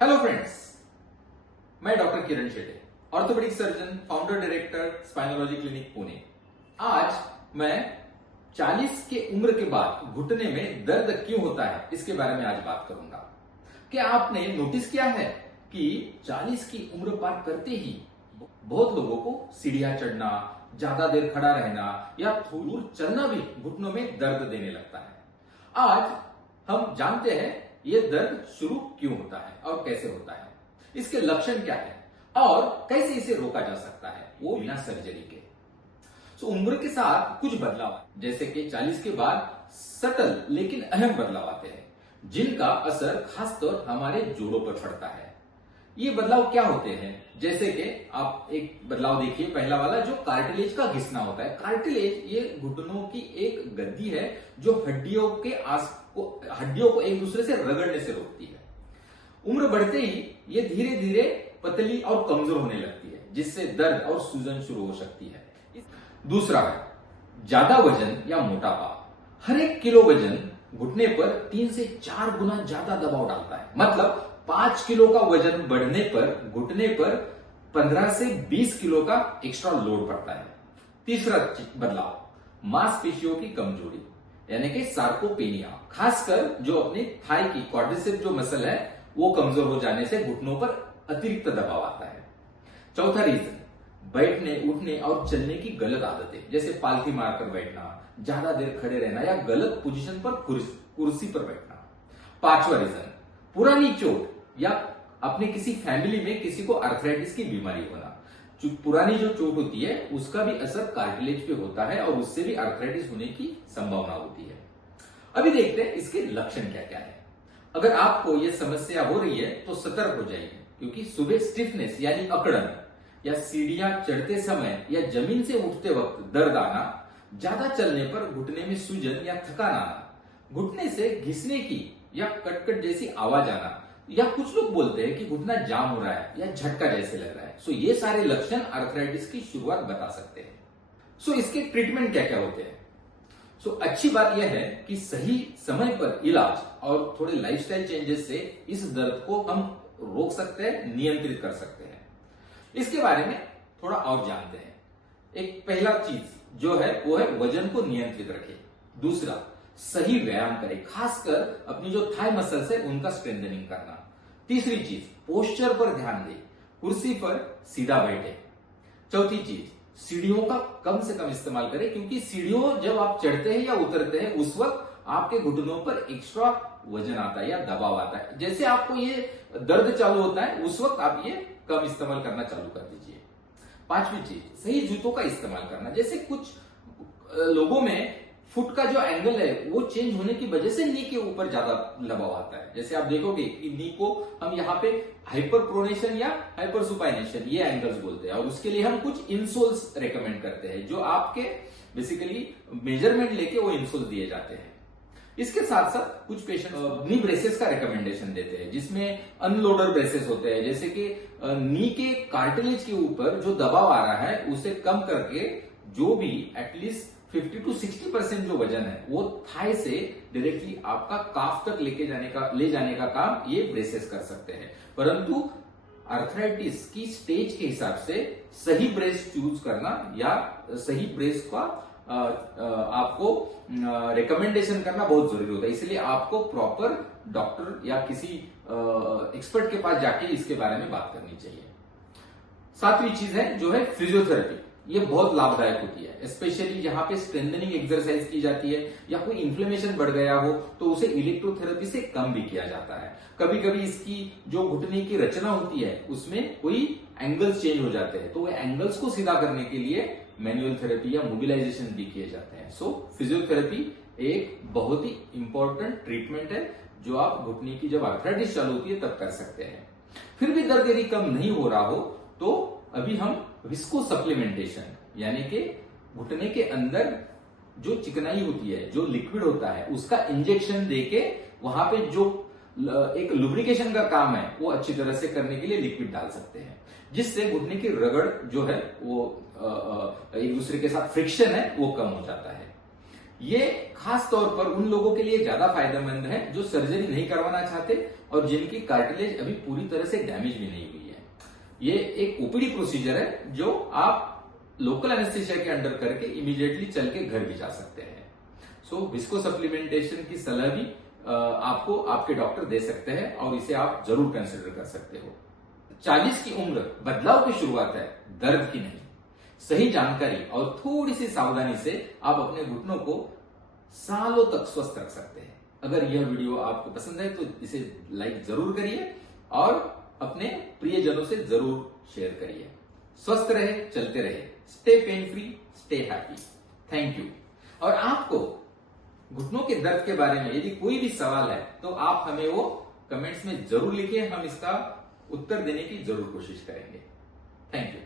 Hello friends, मैं doctor Kiran Shete, orthopaedic surgeon, founder director, spinology clinic Pune. आज मैं 40 के उम्र के बाद घुटने में दर्द क्यों होता है इसके बारे में आज बात करूंगा। क्या आपने नोटिस किया है कि 40 की उम्र पार करते ही बहुत लोगों को सीढ़ियां चढ़ना, ज्यादा देर खड़ा रहना या थोड़ी दूर चलना भी घुटनों में दर्द देने लगता है। आज हम जानते हैं ये दर्द शुरू क्यों होता है और कैसे होता है, इसके लक्षण क्या है और कैसे इसे रोका जा सकता है, वो बिना सर्जरी के। उम्र के साथ कुछ बदलाव, जैसे कि 40 के बाद सटल लेकिन अहम बदलाव आते हैं, जिनका असर खासतौर हमारे जोड़ों पर पड़ता है। ये बदलाव क्या होते हैं? जैसे कि आप एक बदलाव देखिए, पहला वाला जो कार्टिलेज का घिसना होता है। कार्टिलेज ये घुटनों की एक गद्दी है जो हड्डियों को एक दूसरे से रगड़ने से रोकती है। उम्र बढ़ते ही ये धीरे धीरे पतली और कमजोर होने लगती है, जिससे दर्द और सूजन शुरू हो सकती है। दूसरा है ज्यादा वजन या मोटापा। हर 1 किलो वजन घुटने पर 3 से 4 गुना ज्यादा दबाव डालता है। मतलब 5 किलो का वजन बढ़ने पर घुटने पर 15 से 20 किलो का एक्स्ट्रा लोड पड़ता है। तीसरा बदलाव, मांसपेशियों की कमजोरी यानी कि सार्कोपेनिया। खासकर जो अपने थाई की क्वाड्रिसेप जो मसल है वो कमजोर हो जाने से घुटनों पर अतिरिक्त दबाव आता है। चौथा रीजन, बैठने, उठने और चलने की गलत आदतें, जैसे पालथी मारकर बैठना, ज्यादा देर खड़े रहना या गलत पोजीशन पर कुर्सी पर बैठना। पांचवा रीजन, पुरानी चोट या अपने किसी फैमिली में किसी को आर्थराइटिस की बीमारी होना। पुरानी जो चोट होती है उसका भी असर कार्टिलेज पे होता है और उससे भी आर्थराइटिस होने की संभावना होती है। अभी देखते हैं इसके लक्षण क्या क्या है। अगर आपको यह समस्या हो रही है तो सतर्क हो जाइए, क्योंकि सुबह स्टिफनेस यानी अकड़न या सीढ़ियां चढ़ते समय या जमीन से उठते वक्त दर्द आना, ज्यादा चलने पर घुटने में सूजन या थकान आना, घुटने से घिसने की या कटकट जैसी आवाज आना, या कुछ लोग बोलते हैं कि घुटना जाम हो रहा है या झटका जैसे लग रहा है। ये सारे लक्षण आर्थराइटिस की शुरुआत बता सकते हैं। इसके ट्रीटमेंट क्या क्या होते हैं? अच्छी बात यह है कि सही समय पर इलाज और थोड़े लाइफस्टाइल चेंजेस से इस दर्द को हम रोक सकते हैं, नियंत्रित कर सकते हैं। इसके बारे में थोड़ा और जानते हैं। एक पहला चीज जो है वो है वजन को नियंत्रित रखें। दूसरा, सही व्यायाम करें, खासकर अपनी जो थाई मसल्स है उनका स्ट्रेंथनिंग करना। तीसरी चीज, पोस्चर पर ध्यान दें, कुर्सी पर सीधा बैठे। चौथी चीज, सीढ़ियों का कम से कम इस्तेमाल करें, क्योंकि सीढ़ियों जब आप चढ़ते हैं या उतरते हैं उस वक्त आपके घुटनों पर एक्स्ट्रा वजन आता है या दबाव आता है। जैसे आपको ये दर्द चालू होता है उस वक्त आप ये कम इस्तेमाल करना चालू कर दीजिए। पांचवी चीज, सही जूतों का इस्तेमाल करना। जैसे कुछ लोगों में फुट का जो एंगल है वो चेंज होने की वजह से नी के ऊपर ज्यादा दबाव आता है। जैसे आप देखोगे कि नी को हम यहाँ पे हाइपर प्रोनेशन या हाइपर सुपाइनेशन ये एंगल्स बोलते हैं, और उसके लिए हम कुछ इंसोल्स रेकमेंड करते हैं, जो आपके बेसिकली मेजरमेंट लेके वो इंसोल्स दिए जाते हैं। इसके साथ साथ कुछ पेशेंट नी ब्रेसेस का रिकमेंडेशन देते हैं, जिसमें अनलोडर ब्रेसेस होते हैं। जैसे कि नी के कार्टिलेज के ऊपर जो दबाव आ रहा है उसे कम करके जो भी एटलीस्ट 50 to 60% जो वजन है वो थाई से डायरेक्टली आपका काफ तक ले जाने का काम ये ब्रेसेस कर सकते हैं। परंतु आर्थराइटिस की स्टेज के हिसाब से सही ब्रेस चूज करना या सही ब्रेस का आपको रिकमेंडेशन करना बहुत जरूरी होता है। इसलिए आपको प्रॉपर डॉक्टर या किसी एक्सपर्ट के पास जाके इसके बारे में बात करनी चाहिए। सातवीं चीज है जो है फिजियोथेरेपी। ये बहुत लाभदायक होती है, स्पेशली जहां पे स्ट्रेंथनिंग एक्सरसाइज की जाती है या कोई इन्फ्लेमेशन बढ़ गया हो तो उसे इलेक्ट्रोथेरेपी से कम भी किया जाता है। कभी कभी इसकी जो घुटने की रचना होती है उसमें कोई एंगल्स चेंज हो जाते हैं, तो वो एंगल्स को सीधा करने के लिए मैनुअल थेरेपी या मोबिलाइजेशन भी किए जाते हैं। फिजियोथेरेपी एक बहुत ही इंपॉर्टेंट ट्रीटमेंट है जो आप घुटने की जब आर्थराइटिस चालू होती है तब कर सकते हैं। फिर भी दर्द यदि कम नहीं हो रहा हो तो अभी हम विस्को सप्लीमेंटेशन यानी कि घुटने के अंदर जो चिकनाई होती है, जो लिक्विड होता है, उसका इंजेक्शन देके वहां पे जो एक लुब्रिकेशन का काम है वो अच्छी तरह से करने के लिए लिक्विड डाल सकते हैं, जिससे घुटने की रगड़ जो है वो एक दूसरे के साथ फ्रिक्शन है वो कम हो जाता है। ये खास तौर पर उन लोगों के लिए ज्यादा फायदेमंद है जो सर्जरी नहीं करवाना चाहते और जिनकी कार्टिलेज अभी पूरी तरह से डैमेज भी नहीं हुई है। ये एक ओपीडी प्रोसीजर है जो आप लोकल एनेस्थीसिया के अंडर करके इमीडिएटली चल के घर भी जा सकते हैं। सो विस्को सप्लीमेंटेशन की सलाह भी आपको आपके डॉक्टर दे सकते हैं और इसे आप जरूर कंसिडर कर सकते हो। 40 की उम्र बदलाव की शुरुआत है, दर्द की नहीं। सही जानकारी और थोड़ी सी सावधानी से आप अपने घुटनों को सालों तक स्वस्थ रख सकते हैं। अगर यह वीडियो आपको पसंद है तो इसे लाइक जरूर करिए और अपने प्रियजनों से जरूर शेयर करिए। स्वस्थ रहे, चलते रहे, stay pain free, stay happy. Thank you. और आपको घुटनों के दर्द के बारे में यदि कोई भी सवाल है तो आप हमें वो कमेंट्स में जरूर लिखिए, हम इसका उत्तर देने की जरूर कोशिश करेंगे। Thank you.